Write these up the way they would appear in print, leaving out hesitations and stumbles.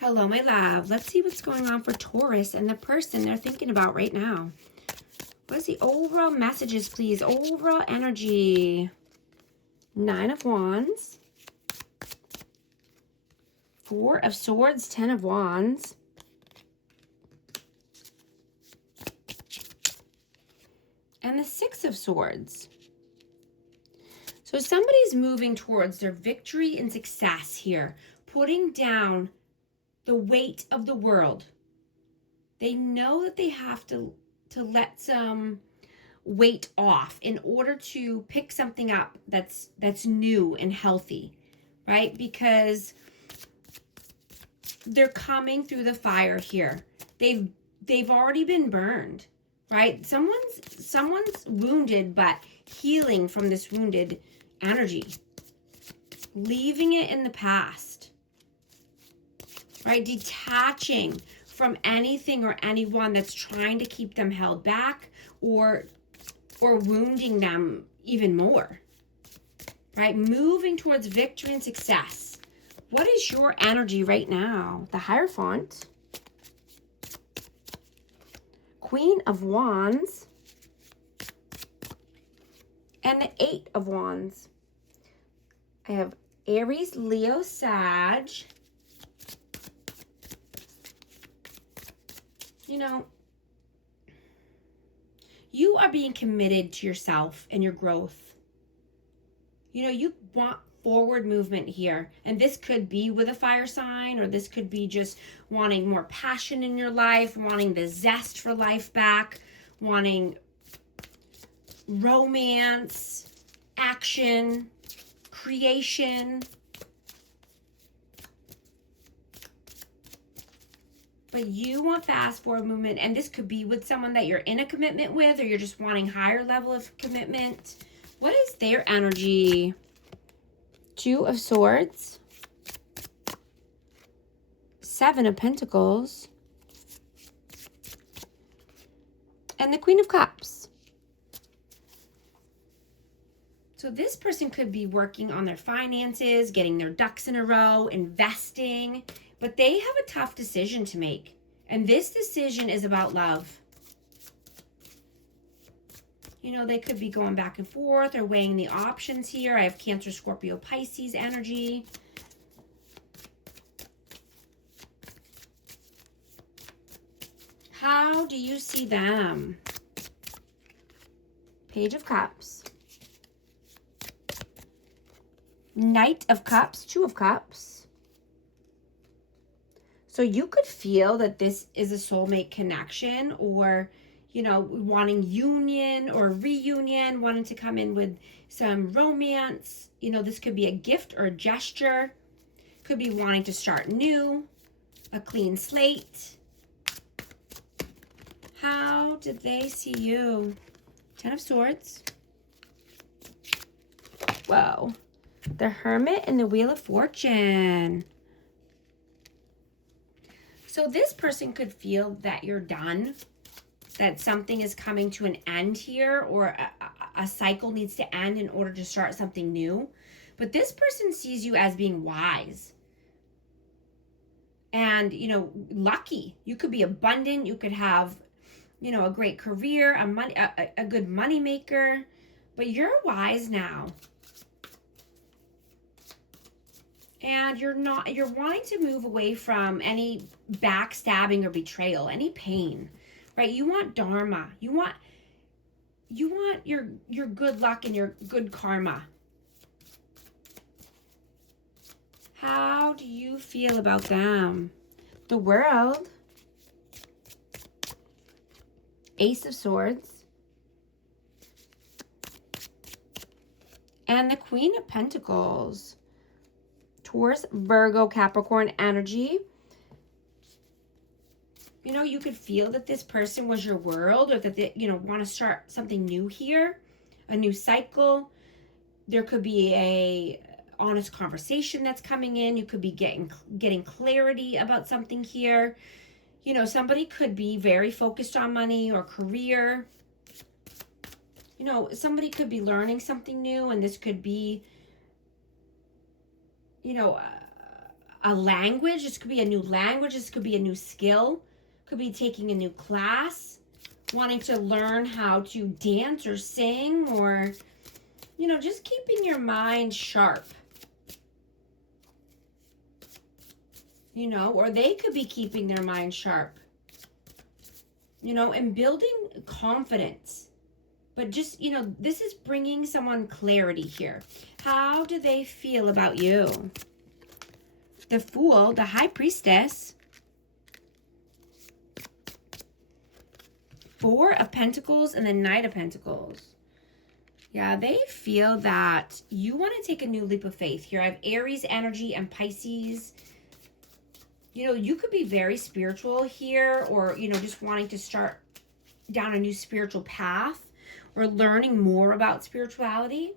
Hello, my love. Let's see what's going on for Taurus and the person they're thinking about right now. What is the overall messages, please? Overall energy. 9 of Wands. 4 of Swords, 10 of Wands. And the 6 of Swords. So somebody's moving towards their victory and success here, putting down the weight of the world. They know that they have to let some weight off in order to pick something up that's new and healthy, right? Because they're coming through the fire here. They've already been burned, right? Someone's wounded, but healing from this wounded energy, leaving it in the past, right? Detaching from anything or anyone that's trying to keep them held back or wounding them even more, right? Moving towards victory and success. What is your energy right now? The Hierophant, Queen of Wands, and the 8 of Wands. I have Aries, Leo, Sag. You know, you are being committed to yourself and your growth. You know, you want forward movement here. And this could be with a fire sign, or this could be just wanting more passion in your life, wanting the zest for life back, wanting romance, action, creation. But you want fast forward movement, and this could be with someone that you're in a commitment with, or you're just wanting higher level of commitment. What is their energy? 2 of Swords, 7 of Pentacles, and the Queen of Cups. So this person could be working on their finances, getting their ducks in a row, investing, but they have a tough decision to make. And this decision is about love. You know, they could be going back and forth or weighing the options here. I have Cancer, Scorpio, Pisces energy. How do you see them? Page of Cups. Knight of Cups, 2 of Cups. So you could feel that this is a soulmate connection, or, you know, wanting union or reunion, wanting to come in with some romance. You know, this could be a gift or a gesture. Could be wanting to start new, a clean slate. How did they see you? 10 of Swords. Whoa. The Hermit and the Wheel of Fortune. So this person could feel that you're done, that something is coming to an end here, or a cycle needs to end in order to start something new. But this person sees you as being wise and, you know, lucky. You could be abundant. You could have, you know, a great career, a good money maker, but you're wise now. And you're wanting to move away from any backstabbing or betrayal, any pain, right? You want dharma. You want your good luck and your good karma. How do you feel about them? The World. Ace of Swords. And the Queen of Pentacles. Taurus, Virgo, Capricorn energy. You know, you could feel that this person was your world, or that they, you know, want to start something new here, a new cycle. There could be a honest conversation that's coming in. You could be getting clarity about something here. You know, somebody could be very focused on money or career. You know, somebody could be learning something new, and this could be, you know, a language. This could be a new language. This could be a new skill. Could be taking a new class, wanting to learn how to dance or sing, or, you know, just keeping your mind sharp. You know, or they could be keeping their mind sharp. You know, and building confidence. But just, you know, this is bringing someone clarity here. How do they feel about you? The Fool, the High Priestess. Four of Pentacles and the Knight of Pentacles. Yeah, they feel that you want to take a new leap of faith here. I have Aries energy and Pisces. You know, you could be very spiritual here, or, you know, just wanting to start down a new spiritual path, or learning more about spirituality.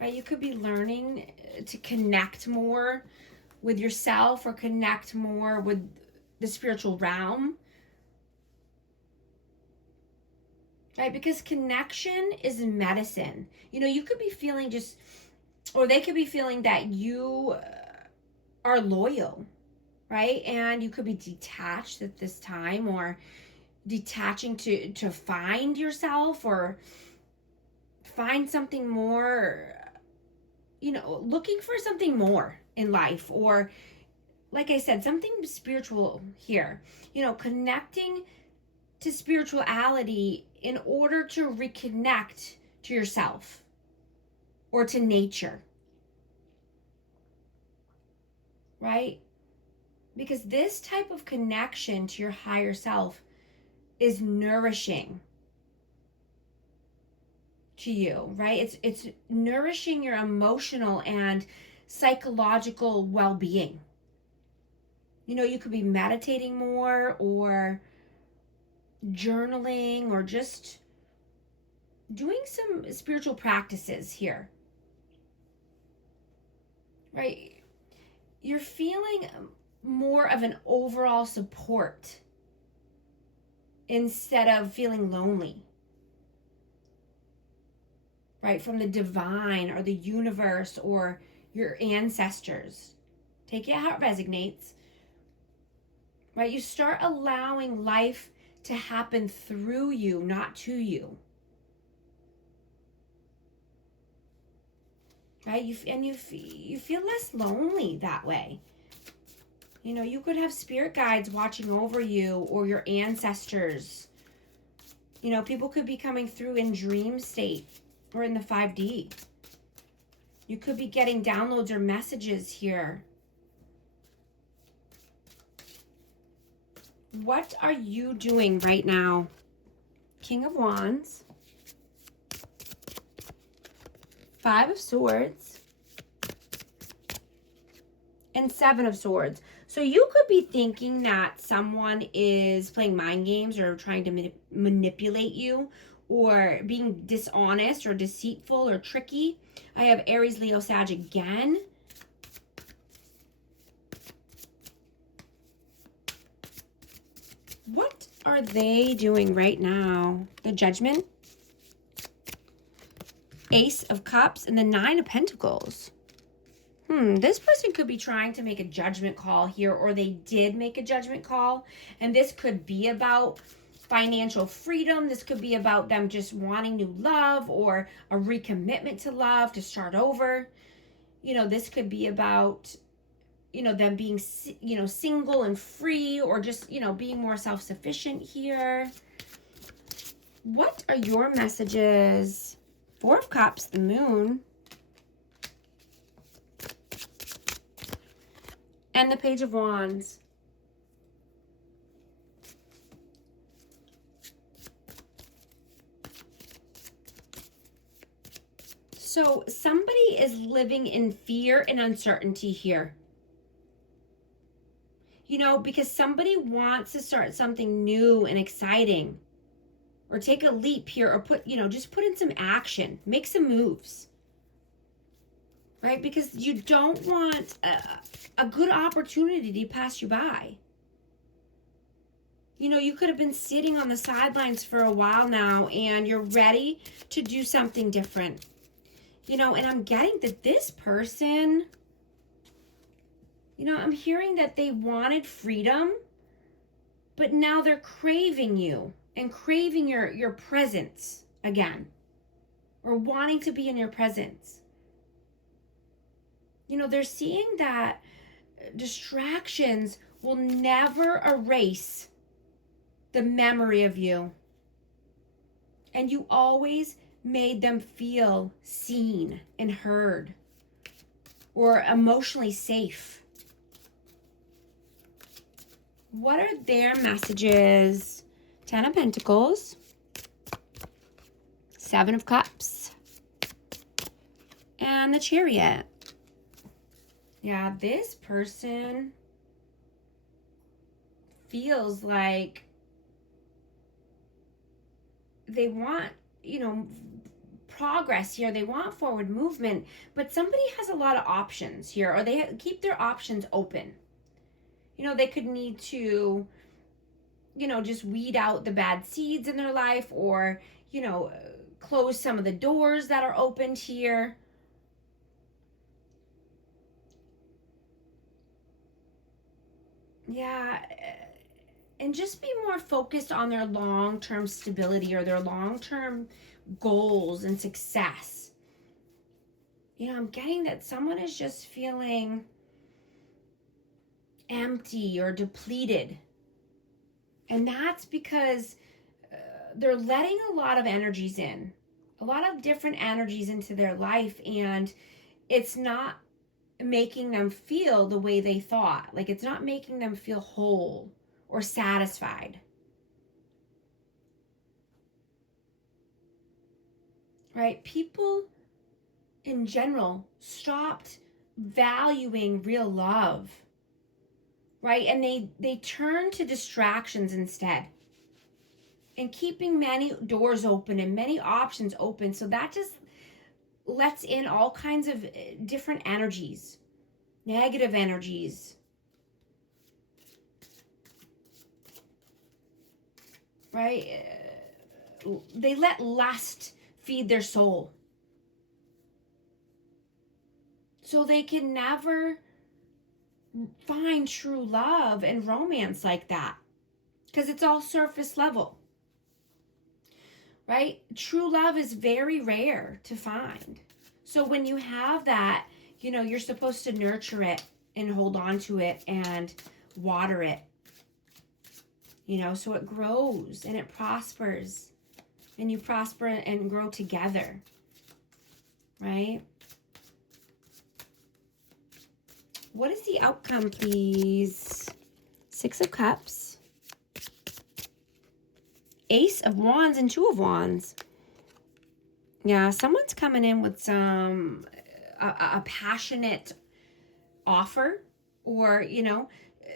Right? You could be learning to connect more with yourself, or connect more with the spiritual realm. Right? Because connection is medicine. You know, you could be feeling just, or they could be feeling that you are loyal, right? And you could be detached at this time, or detaching to find yourself, or find something more, you know, looking for something more in life, or, like I said, something spiritual here. You know, connecting to spirituality in order to reconnect to yourself or to nature. Right? Because this type of connection to your higher self is nourishing to you, right? It's nourishing your emotional and psychological well-being. You know, you could be meditating more, or journaling, or just doing some spiritual practices here. Right? You're feeling more of an overall support instead of feeling lonely. Right? From the divine, or the universe, or your ancestors. Take it how it resonates. Right? You start allowing life to happen through you, not to you. Right? You feel less lonely that way. You know, you could have spirit guides watching over you, or your ancestors. You know, people could be coming through in dream state, or in the 5D. You could be getting downloads or messages here. What are you doing right now? King of Wands. Five of Swords. And Seven of Swords. So you could be thinking that someone is playing mind games, or trying to manipulate you, or being dishonest, or deceitful, or tricky. I have Aries, Leo, Sag again. What are they doing right now? The Judgment, Ace of Cups, and the Nine of Pentacles. This person could be trying to make a judgment call here, or they did make a judgment call. And this could be about financial freedom. This could be about them just wanting new love, or a recommitment to love, to start over. You know, this could be about, you know, them being, you know, single and free, or just, you know, being more self-sufficient here. What are your messages? Four of Cups, the Moon. And the Page of Wands. So somebody is living in fear and uncertainty here. You know, because somebody wants to start something new and exciting, or take a leap here, or put, you know, just put in some action, make some moves. Right? Because you don't want a good opportunity to pass you by. You know, you could have been sitting on the sidelines for a while now, and you're ready to do something different. You know, and I'm getting that this person, you know, I'm hearing that they wanted freedom, but now they're craving you and craving your presence again, or wanting to be in your presence. You know, they're seeing that distractions will never erase the memory of you. And you always made them feel seen and heard, or emotionally safe. What are their messages? 10 of Pentacles, 7 of Cups, and the Chariot. Yeah, this person feels like they want, you know, progress here. They want forward movement, but somebody has a lot of options here, or they keep their options open. You know, they could need to, you know, just weed out the bad seeds in their life, or, you know, close some of the doors that are opened here. Yeah, and just be more focused on their long-term stability or their long-term goals and success. You know, I'm getting that someone is just feeling empty or depleted. And that's because they're letting a lot of energies in, a lot of different energies into their life, and it's not making them feel the way they thought. Like, it's not making them feel whole or satisfied. Right? People in general stopped valuing real love. Right? And they turn to distractions instead. And keeping many doors open and many options open. So that just lets in all kinds of different energies, negative energies. Right? They let lust feed their soul. So they can never find true love and romance like that, because it's all surface level. Right? True love is very rare to find. So when you have that, you know, you're supposed to nurture it and hold on to it and water it. You know, so it grows and it prospers, and you prosper and grow together. Right? What is the outcome, please? 6 of Cups, Ace of Wands, and 2 of Wands. Yeah, someone's coming in with some a passionate offer, or, you know,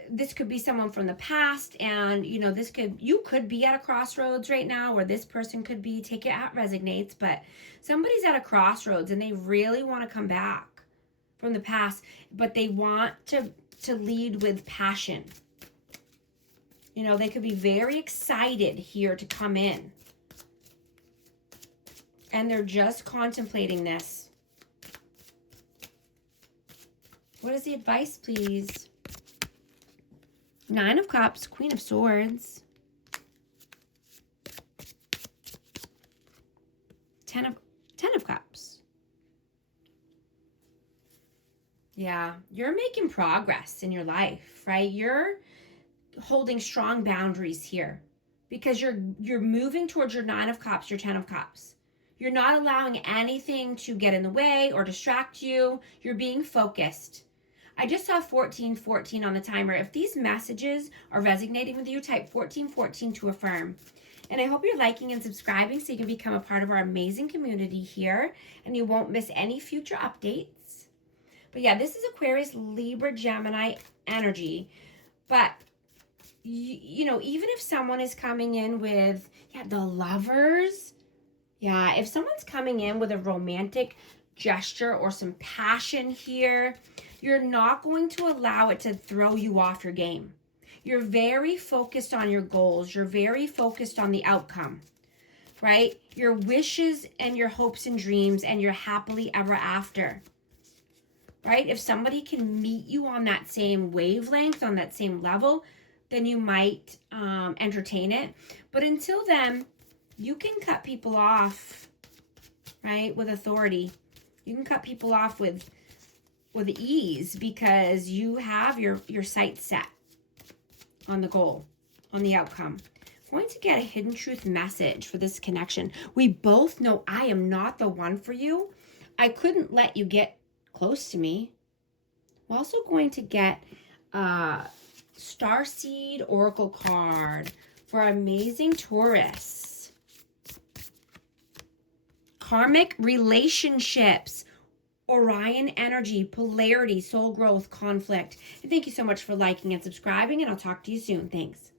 this could be someone from the past, and, you know, you could be at a crossroads right now, or this person could be, take it how it resonates, but somebody's at a crossroads and they really want to come back from the past, but they want to lead with passion. You know, they could be very excited here to come in, and they're just contemplating this. What is the advice, please? 9 of Cups, Queen of Swords, 10 of Cups. Yeah, you're making progress in your life, right? You're holding strong boundaries here, because you're moving towards your 9 of Cups, your 10 of Cups. You're not allowing anything to get in the way or distract you. You're being focused. I just saw 1414 on the timer. If these messages are resonating with you, type 1414 to affirm. And I hope you're liking and subscribing so you can become a part of our amazing community here, and you won't miss any future updates. But yeah, this is Aquarius, Libra, Gemini energy. But, you know, even if someone is coming in with, the Lovers. Yeah, if someone's coming in with a romantic gesture or some passion here, you're not going to allow it to throw you off your game. You're very focused on your goals. You're very focused on the outcome, right? Your wishes and your hopes and dreams and your happily ever after, right? If somebody can meet you on that same wavelength, on that same level, then you might entertain it. But until then, you can cut people off, right, with authority. You can cut people off with ease because you have your sights set on the goal, on the outcome. I'm going to get a hidden truth message for this connection. We both know I am not the one for you. I couldn't let you get close to me. I'm also going to get a Starseed Oracle card for amazing Taurus. Karmic relationships, Orion energy, polarity, soul growth, conflict. And thank you so much for liking and subscribing, and I'll talk to you soon. Thanks.